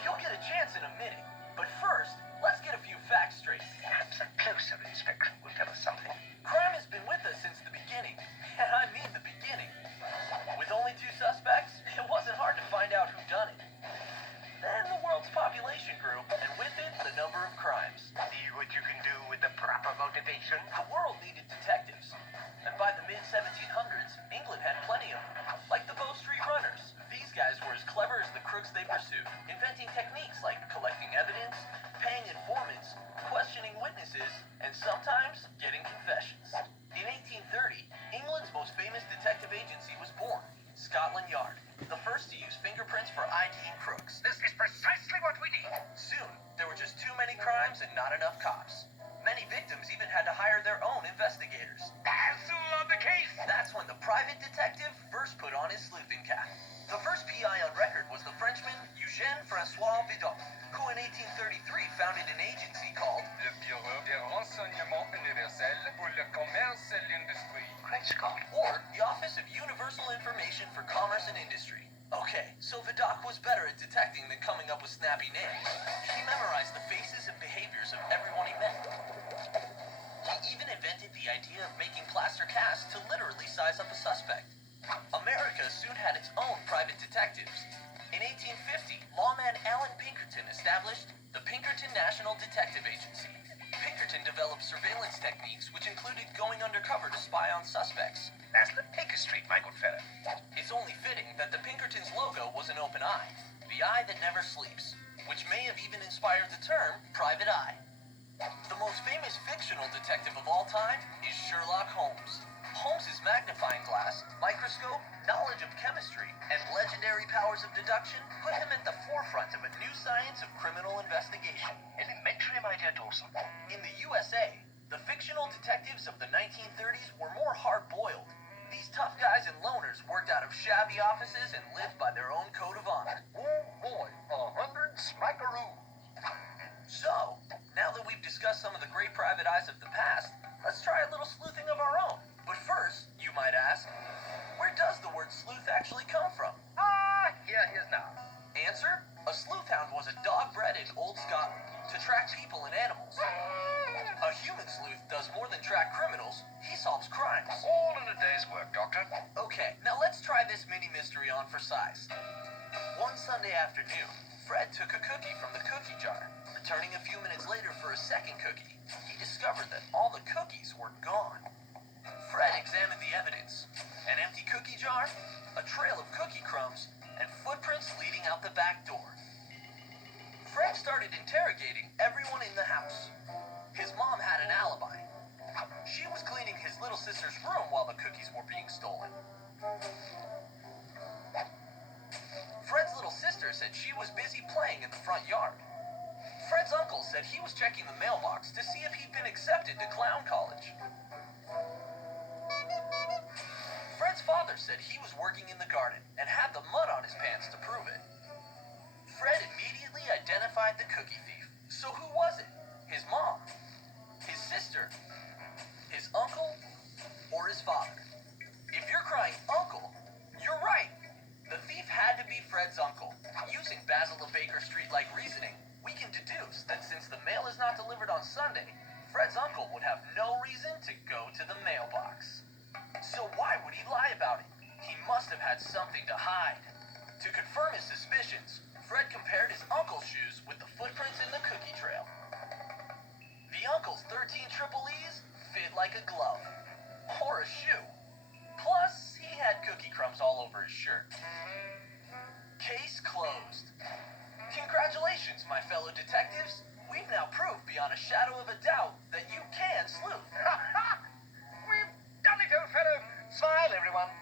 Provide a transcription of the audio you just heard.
You'll get a chance in a minute. But first, let's get a few facts straight. Perhaps a closer inspection will tell us something. Crime has been with us since the beginning. And I mean the beginning. With only 2 suspects, it wasn't hard to find out who done it. Then the world's population grew, and with it, the number of crimes. See what you can do with the proper motivation? The world needed detectives. And by the mid-1700s, England had plenty of them, like the Bow Street Runners. These guys were as clever as the crooks they pursued, inventing techniques like collecting evidence, paying informants, questioning witnesses, and sometimes getting confessions. In 1830, England's most famous detective agency was born, Scotland Yard, the first to use fingerprints for IDing crooks. This is precisely what we need. Soon, there were just too many crimes and not enough cops. Many victims even had to hire their own investigators. Dazzle on the case! That's when the private detective first put on his sleuthing cap. The first PI on record was the Frenchman Eugène-François Vidal, who in 1833 founded an agency called Le Bureau des Renseignements Universels pour le Commerce et l'Industrie. Great Scott. or the Office of Universal Information for Commerce and Industry. Okay, so Vidal was better at detecting than coming up with snappy names. He memorized the faces and behaviors of everyone he met. He even invented the idea of making plaster casts to literally size up a suspect. America soon had its own private detectives. In 1850, lawman Allan Pinkerton established the Pinkerton National Detective Agency. Pinkerton developed surveillance techniques which included going undercover to spy on suspects. That's the Baker Street, my good fellow. It's only fitting that the Pinkerton's logo was an open eye, the eye that never sleeps, which may have even inspired the term private eye. The most famous fictional detective of all time is Sherlock Holmes. Holmes's magnifying glass, microscope, knowledge of chemistry, and legendary powers of deduction put him at the forefront of a new science of criminal investigation. Elementary, my dear Dawson. In the USA, the fictional detectives of the 1930s were more hard-boiled. These tough guys and loners worked out of shabby offices and lived by their own code of honor. Oh boy, 100 smackaroos. So, now that we've discussed some of the great private eyes of the past, let's try a little sleuthing of our own. But first, you might ask, where does the word sleuth actually come from? Here he is now. Answer, a sleuth hound was a dog bred in Old Scotland to track people and animals. A human sleuth does more than track criminals, he solves crimes. All in a day's work, Doctor. Okay, now let's try this mini mystery on for size. One Sunday afternoon, Fred took a cookie from the cookie jar. Returning a few minutes later for a second cookie, he discovered that all the cookies were gone. Fred examined the evidence. An empty cookie jar, a trail of cookie crumbs, and footprints leading out the back door. Fred started interrogating everyone in the house. His mom had an alibi. She was cleaning his little sister's room while the cookies were being stolen. Fred's little sister said she was busy playing in the front yard. Fred's uncle said he was checking the mailbox to see if he'd been accepted to clown college. Fred's father said he was working in the garden and had the mud on his pants to prove it. Fred immediately identified the cookie thief. So who was it? His mom? His sister? His uncle? Or his father? If you're crying uncle, you're right. The thief had to be Fred's uncle. Using Basil of Baker Street-like reasoning, we can deduce that since the mail is not delivered on Sunday, Fred's uncle would have no reason to go to the mailbox. So why would he lie about it? He must have had something to hide. To confirm his suspicions, Fred compared his uncle's shoes with the footprints in the cookie trail. The uncle's 13 triple E's fit like a glove. Or a shoe. Plus, he had cookie crumbs all over his shirt. Case closed. Congratulations, my fellow detectives. We've now proved beyond a shadow of a doubt that you can sleuth. We've done it, old fellow. Smile, everyone.